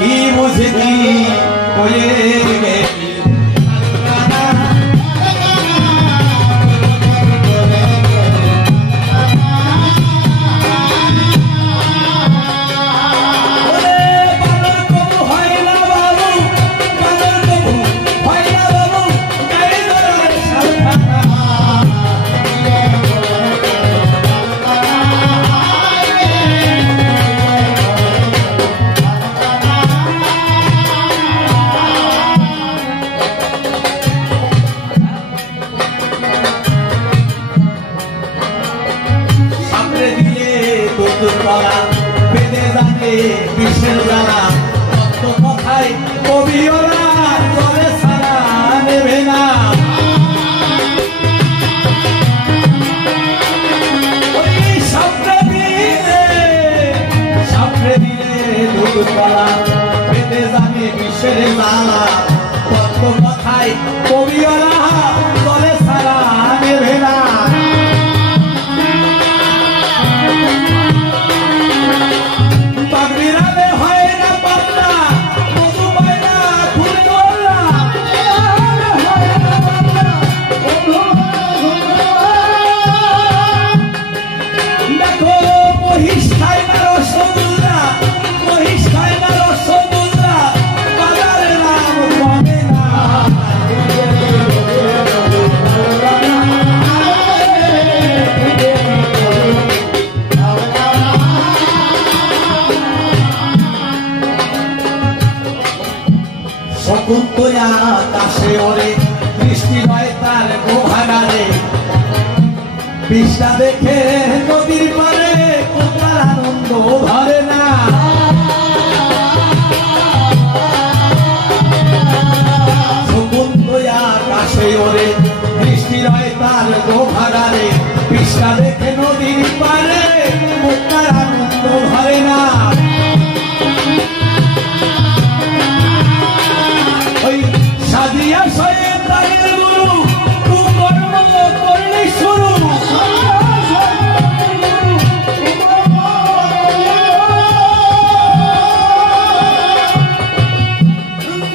কি বুঝলি কয়ে গেলি বেঁধে জানে বিশ্বের জানা তো কথায় কবিরা চলে সারা নেবে না সামনে দিলে দুধতলা বেঁধে জানে বিশ্বের জানা তো কথায় কবিরা চলে সারা নেবে না আকাশে ওরে বৃষ্টি হয় তার গোভাগারে বৃষ্টা দেখে নদীর পারে কোথার আনন্দ ধরে না আকাশে ওরে বৃষ্টি হয় তার গোভাগারে বৃষ্টা দেখে নদীর পারে কোথার আনন্দ ধরে না সাজিয়া শয়তানের গুরু কুকর্ম করলে শুরু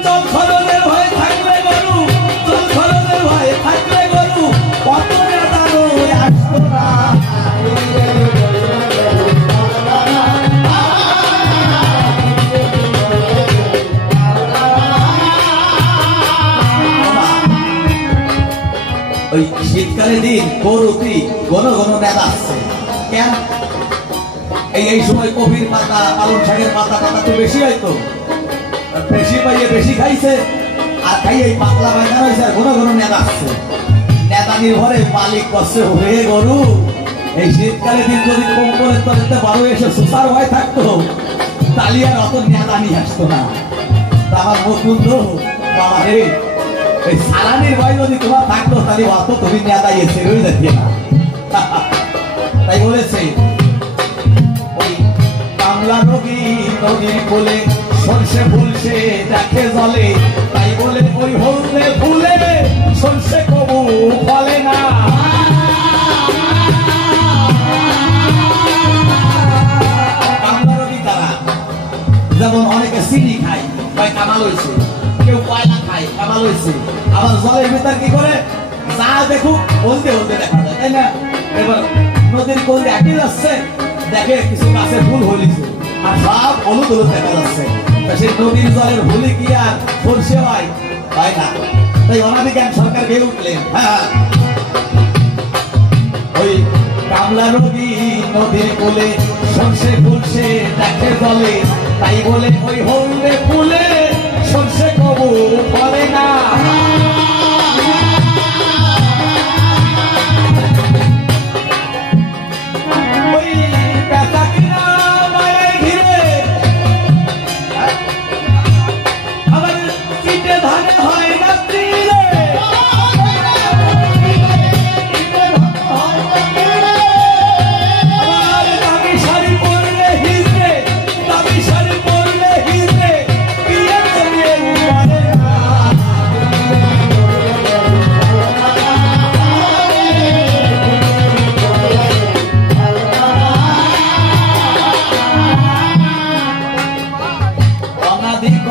জল খরচের ভয় থাকলে গরু জল খরচের ভয় থাকলে গরু কত নেতারও আসতো না শীতকালে দিন গরুতি ঘন ঘন নেতা আসছে কেন এই সময় কফির পাতা পালং শাকের পাতা পাতা তো বেশি হয়তো বেশি পাইয়ে বেশি খাইছে আর খাই এই পাতলা পায়খানা হয়েছে আর ঘন ঘন নেতা আসছে নেতা নির্ভরে মালিক করছে হে গরু এই শীতকালে দিন যদি কম্বলের তলাতে বারো এসে সুসার ভয় থাকতো তাহলে আর অত নেতা নিয়ে আসতো না আমার মুকুন্দ বাবা রে এই সালানির ভয় যদি তোমার থাকতো তাহলে অত তুমি নেতা এসে রয়ে যাচ্ছে না তাই বলেছে ওই বাংলা রোগী নদীর কোলে সরষে ফুলছে দেখে জলে তাই বলে ওই হলদে ফুলে সরষে কবু ফলে না বাংলা রোগী তারা যেমন অনেকে চিনি খায় ভাই কামাল হয়েছে কেউ কয়লা খায় কামাল হয়েছে আবার জলের ভিতর কি করে যা দেখুক বলতে বলতে দেখা যায় তাই না এবার নদীর কোল একই যাচ্ছে দেখে কিছু গাছের ফুল হলিছে আর সব হলুদ হলুদ দেখা যাচ্ছে সেই নদীর জলের হোলি কি আর সরষে হয় না তাই অনাধিকার সরকার গিয়ে উঠলেন হ্যাঁ ওই কামলা নদী নদীর কোলে সরষে ফুলছে দেখে জলে তাই বলে ওই হলদে ফুলে সরষে কবু ফলে না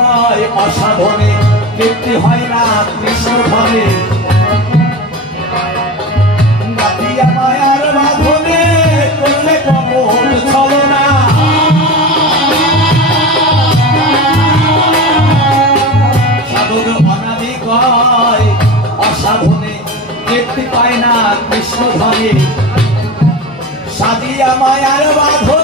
কয় অসাধনে তৃপ্তি হয় না কৃষ্ণ ধনে গাতিয়া মায়ার বাঁধনে করলে কপট ছলনা সাধক অনাদি কয় অসাধনে তৃপ্তি পায় না কৃষ্ণ ধনে সাজিয়া মায়ার বাঁধনে